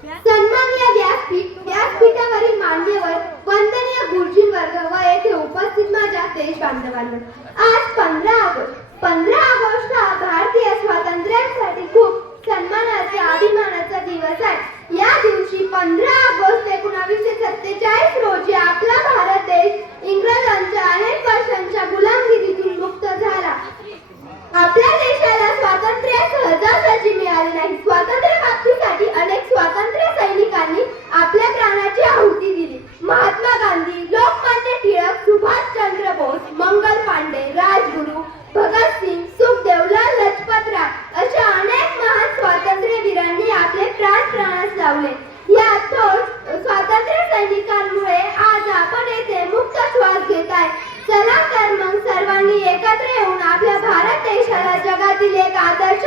सन्मान या व्यासपीठ व्यासपीठावरील मान्यवर वंदनीय गुरुजी वर्ग व येथे उपस्थित माझ्या देश बांधवांवर आज पंधरा ऑगस्ट पंधरा ऑगस्ट हा भारतीय स्वातंत्र्यासाठी खूप सन्मानाचे अभिमानाचा दिवस आहे. या दिवशी पंधरा ऑगस्ट एकोणावीसशे सत्तेचाळीस रोजी आपला भारत देश इंग्रजांच्या अनेक वर्षांच्या गुलामगिरीतून मुक्त झाला. आपल्या देशाला स्वातंत्र्य सहजासहजी मिळाले नाही. स्वातंत्र्य बजावले या थोर स्वातंत्र्य सैनिकांमुळे आज आपण येथे मुक्त श्वास घेत आहे. चला तर मग सर्वांनी एकत्र येऊन आपल्या भारत देशाला जगातील एक आदर्श